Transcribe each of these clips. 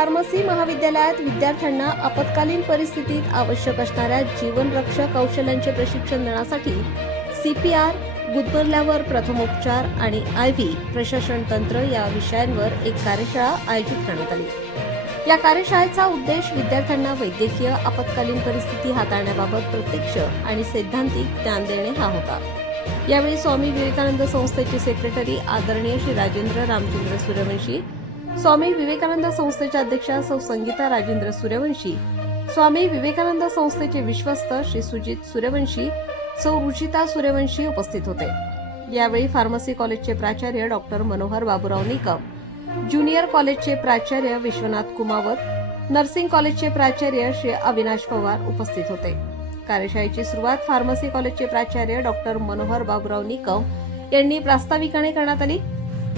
Pharmacy महाविद्यालयात विद्यार्थ्यांना आपत्कालीन परिस्थितीत आवश्यक असणाऱ्या जीवनरक्षक कौशल्यांचे प्रशिक्षण देण्यासाठी CPR, गुदमरल्यावर प्रथमोपचार आणि IV प्रशासन तंत्र या विषयांवर एक कार्यशाळा आयोजित करण्यात आली। या कार्यशाळेचा उद्देश विद्यार्थ्यांना वैद्यकीय आपत्कालीन परिस्थिती हाताळण्याबाबत प्रत्यक्ष आणि सैद्धांतिक ज्ञान देणे हा होता। यावेळी स्वामी विवेकानंद संस्थेचे सेक्रेटरी आदरणीय श्री राजेंद्र रामचंद्र सूर्यवंशी, स्वामी विवेकानंद संस्थेच्या अध्यक्षा सौ संगीता राजेंद्र सूर्यवंशी, स्वामी विवेकानंद संस्थेचे विश्वस्त श्री सुजित सूर्यवंशी, सौ रुचिता सूर्यवंशी उपस्थित होते। यावेळी फार्मसी कॉलेजचे प्राचार्य डॉक्टर मनोहर बाबूराव निकम, ज्युनियर कॉलेजचे प्राचार्य विश्वनाथ कुमावत, नर्सिंग कॉलेजचे प्राचार्य श्री अविनाश पवार उपस्थित होते। कार्यशाळेची सुरुवात फार्मसी कॉलेजचे प्राचार्य डॉक्टर मनोहर बाबूराव निकम यांनी प्रास्ताविकाने करण्यात आली।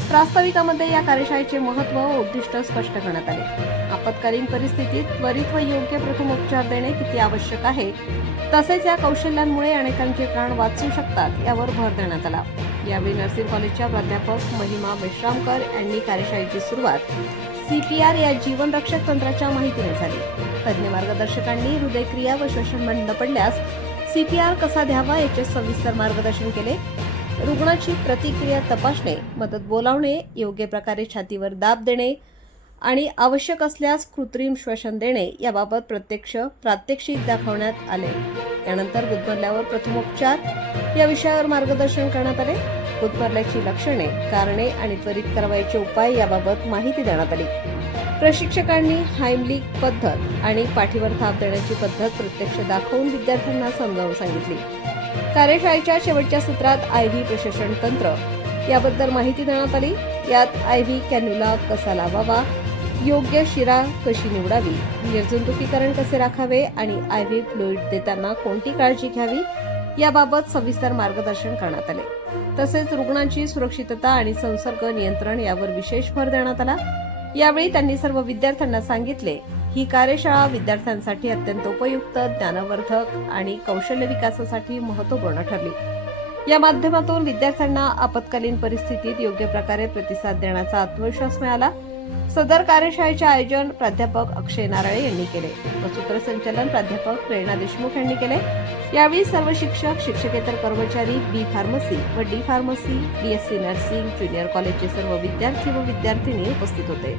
प्रास्ताविकामध्ये या कार्यशाळेचे महत्त्व व उद्दिष्ट स्पष्ट करण्यात आले। आपत्कालीन परिस्थितीत त्वरित व योग्य प्रथमोपचार देणे किती आवश्यक आहे, तसेच या कौशल्यांमुळे अनेकांचे प्राण वाचू शकतात यावर भर देण्यात आला। यावेळी नर्सिंग कॉलेजच्या प्राध्यापक महिमा मेश्रामकर यांनी कार्यशाळेची सुरुवात CPR या जीवनरक्षक तंत्राच्या माहितीने झाली। तज्ञ मार्गदर्शकांनी हृदयक्रिया व श्वसन बंद पडल्यास CPR कसा द्यावा याचे सविस्तर मार्गदर्शन केले। रुग्णाची प्रतिक्रिया तपासणे, मदत बोलावणे, योग्य प्रकारे छातीवर दाब देणे आणि आवश्यक असल्यास कृत्रिम श्वसन देणे याबाबत प्रत्यक्ष प्रात्यक्षिक दाखवण्यात आले। यानंतर गुदमरल्यावर प्रथमोपचार या विषयावर मार्गदर्शन करण्यात आले। गुदमरल्याची लक्षणे, कारणे आणि त्वरित कारवाईचे उपाय याबाबत माहिती देण्यात आली। प्रशिक्षकांनी हायमलिक पद्धत आणि पाठीवर थाप देण्याची पद्धत प्रत्यक्ष दाखवून विद्यार्थ्यांना समजावून सांगितली। कार्यशाळेच्या शेवटच्या सत्रात IV प्रशासन तंत्र याबद्दल माहिती देण्यात आली। यात IV कॅन्युला कसा लावावा, योग्य शिरा कशी निवडावी, निर्जंतुकीकरण कसे राखावे आणि IV फ्लुइड देताना कोणती काळजी घ्यावी याबाबत सविस्तर मार्गदर्शन करण्यात आले। तसेच रुग्णांची सुरक्षितता आणि संसर्ग नियंत्रण यावर विशेष भर देण्यात आला। यावेळी त्यांनी सर्व विद्यार्थ्यांना सांगितले, ही कार्यशाळा विद्यार्थ्यांसाठी अत्यंत उपयुक्त, ज्ञानवर्धक आणि कौशल्य विकासासाठी महत्त्वपूर्ण ठरली। या माध्यमातून विद्यार्थ्यांना आपत्कालीन परिस्थितीत योग्य प्रकारे प्रतिसाद देण्याचा आत्मविश्वास मिळाला। सदर कार्यशाळेचे आयोजन प्राध्यापक अक्षय नारळे यांनी केले व सूत्रसंचालन प्राध्यापक प्रेरणा देशमुख यांनी केले। यावेळी सर्व शिक्षक, शिक्षकेतर कर्मचारी, B फार्मसी व D pharmacy, BSc nursing, junior कॉलेजचे सर्व विद्यार्थी व विद्यार्थिनी उपस्थित होते।